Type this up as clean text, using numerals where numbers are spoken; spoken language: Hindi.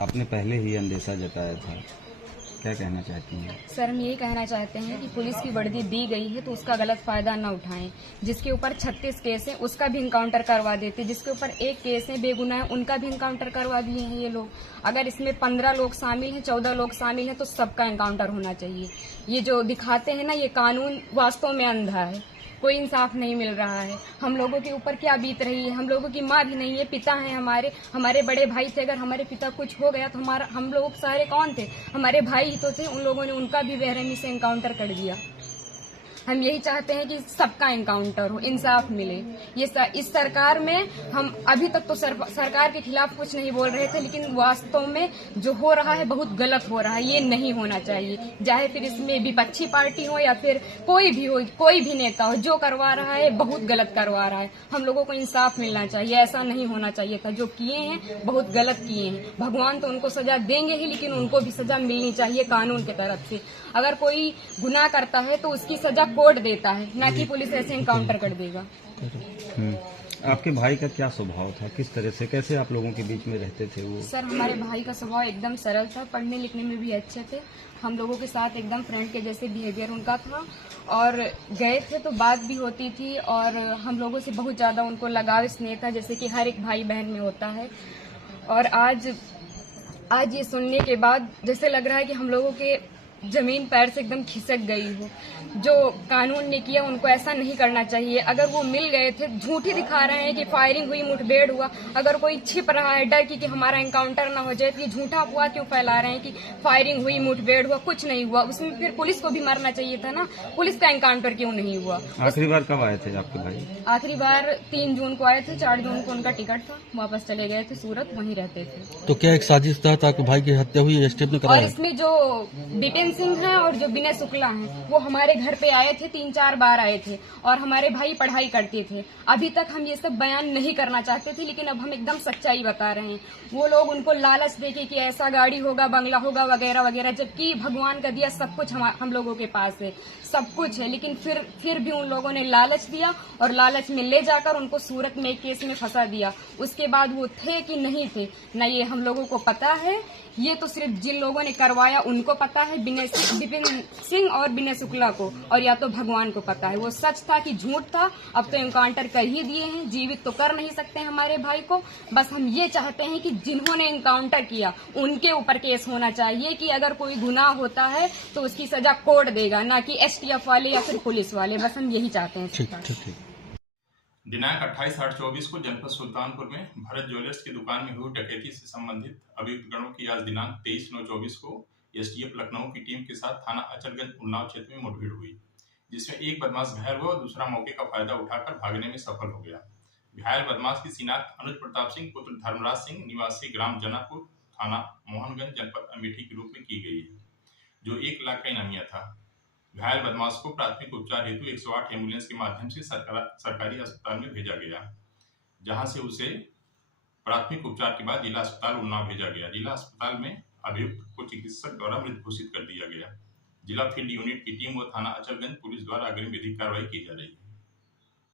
आपने पहले ही अंदेशा जताया था, क्या कहना चाहती हैं? सर, हम यही कहना चाहते हैं कि पुलिस की वर्दी दी गई है तो उसका गलत फायदा न उठाएं। जिसके ऊपर 36 केस है उसका भी इनकाउंटर करवा देते, जिसके ऊपर एक केस है बेगुनाह है उनका भी इनकाउंटर करवा दिए हैं ये लोग। अगर इसमें 15 लोग शामिल हैं, 14 लोग शामिल हैं तो सबका इनकाउंटर होना चाहिए। ये जो दिखाते हैं ना, ये कानून वास्तव में अंधा है, कोई इंसाफ नहीं मिल रहा है। हम लोगों के ऊपर क्या बीत रही है, हम लोगों की माँ भी नहीं है, पिता हैं हमारे बड़े भाई थे। अगर हमारे पिता कुछ हो गया तो हम लोग सारे कौन थे? हमारे भाई ही तो थे। उन लोगों ने उनका भी बेरहमी से इनकाउंटर कर दिया। हम यही चाहते हैं कि सबका इनकाउंटर हो, इंसाफ मिले। इस सरकार में हम अभी तक तो सरकार के खिलाफ कुछ नहीं बोल रहे थे, लेकिन वास्तव में जो हो रहा है बहुत गलत हो रहा है। ये नहीं होना चाहिए, चाहे फिर इसमें विपक्षी पार्टी हो या फिर कोई भी हो, कोई भी नेता हो, जो करवा रहा है बहुत गलत करवा रहा है। हम लोगों को इंसाफ मिलना चाहिए, ऐसा नहीं होना चाहिए था। जो किए हैं बहुत गलत किए हैं। भगवान तो उनको सजा देंगे ही, लेकिन उनको भी सजा मिलनी चाहिए कानून की तरफ से। अगर कोई गुनाह करता है तो उसकी सजा कोर्ट देता है, ना कि पुलिस ऐसे इनकाउंटर कर देगा। आपके भाई का क्या स्वभाव था, किस तरह से, कैसे आप लोगों के बीच में रहते थे वो? सर, हमारे भाई का स्वभाव एकदम सरल था, पढ़ने लिखने में भी अच्छे थे। हम लोगों के साथ एकदम फ्रेंड के जैसे बिहेवियर उनका था, और गए थे तो बात भी होती थी, और हम लोगों से बहुत ज्यादा उनको लगाव स्नेह था, जैसे कि हर एक भाई बहन में होता है। और आज ये सुनने के बाद जैसे लग रहा है कि हम लोगों के जमीन पैर से एकदम खिसक गई हो। जो कानून ने किया उनको ऐसा नहीं करना चाहिए। अगर वो मिल गए थे, झूठ ही दिखा रहे हैं कि फायरिंग हुई, मुठभेड़ हुआ। अगर कोई छिप रहा है डर की कि हमारा एनकाउंटर ना हो जाए, तो ये झूठा अफवाह क्यों फैला रहे हैं कि फायरिंग हुई, मुठभेड़ हुआ? कुछ नहीं हुआ। उसमें फिर पुलिस को भी मरना चाहिए था ना, पुलिस का एनकाउंटर क्यों नहीं हुआ? आखिरी बार कब आए थे आपके भाई? आखिरी बार 3 जून को आए थे, 4 जून को उनका टिकट था, वापस चले गए थे सूरत, वहीं रहते थे। तो क्या एक साजिश तहत आपके भाई की हत्या हुई, एसटीएफ ने और कराया? इसमें जो विपिन सिंह है और जो विनय शुक्ला हैं, वो हमारे घर पे आए थे, 3-4 बार आए थे, और हमारे भाई पढ़ाई करते थे। अभी तक हम ये सब बयान नहीं करना चाहते थे, लेकिन अब हम एकदम सच्चाई बता रहे हैं। वो लोग उनको लालच देके कि ऐसा गाड़ी होगा, बंगला होगा, वगैरह वगैरह, जबकि भगवान का दिया सब कुछ हम लोगों के पास है, सब कुछ है, लेकिन फिर भी उन लोगों ने लालच दिया, और लालच में ले जाकर उनको सूरत में एक केस में फंसा दिया। उसके बाद वो थे कि नहीं थे न ये हम लोगों को पता है। ये तो सिर्फ जिन लोगों ने करवाया उनको पता है, विपिन सिंह और विनय शुक्ला को, और या तो भगवान को पता है वो सच था कि झूठ था। अब तो इनकाउंटर कर ही दिए हैं, जीवित तो कर नहीं सकते हमारे भाई को। बस हम ये चाहते हैं कि जिन्होंने इनकाउंटर किया उनके ऊपर केस होना चाहिए, कि अगर कोई गुनाह होता है तो उसकी सजा कोर्ट देगा, ना कि एसटीएफ वाले या फिर पुलिस वाले। बस हम यही चाहते हैं। दिनांक 28/8/24 को जनपद सुल्तानपुर में भरत ज्वेलर्स की दुकान में हुई डकैती से संबंधित अभियुक्त गणों की आज दिनांक 23/9/24 को एसटीएफ लखनऊ की टीम के साथ थाना अचलगंज उन्नाव क्षेत्र में मुठभेड़ हुई, जिसमें एक बदमाश घायल हुआ और दूसरा मौके का फायदा उठाकर भागने में सफल हो गया। घायल बदमाश की शिनाख्त अनुज प्रताप सिंह पुत्र धर्मराज सिंह निवासी ग्राम जनापुर थाना मोहनगंज जनपद अमेठी के रूप में की गई है, जो 1 लाख का इनामिया था। घायल बदमाश को प्राथमिक उपचार हेतु 108 एम्बुलेंस के माध्यम से सरकारी अस्पताल में भेजा गया, जहां से उसे प्राथमिक उपचार के बाद जिला अस्पताल उन्नाव भेजा गया। जिला अस्पताल में अभियुक्त को चिकित्सक द्वारा मृत घोषित कर दिया गया। जिला फील्ड यूनिट की टीम व थाना अचलगंज पुलिस द्वारा अग्रिम विधिक कार्रवाई की जा रही है।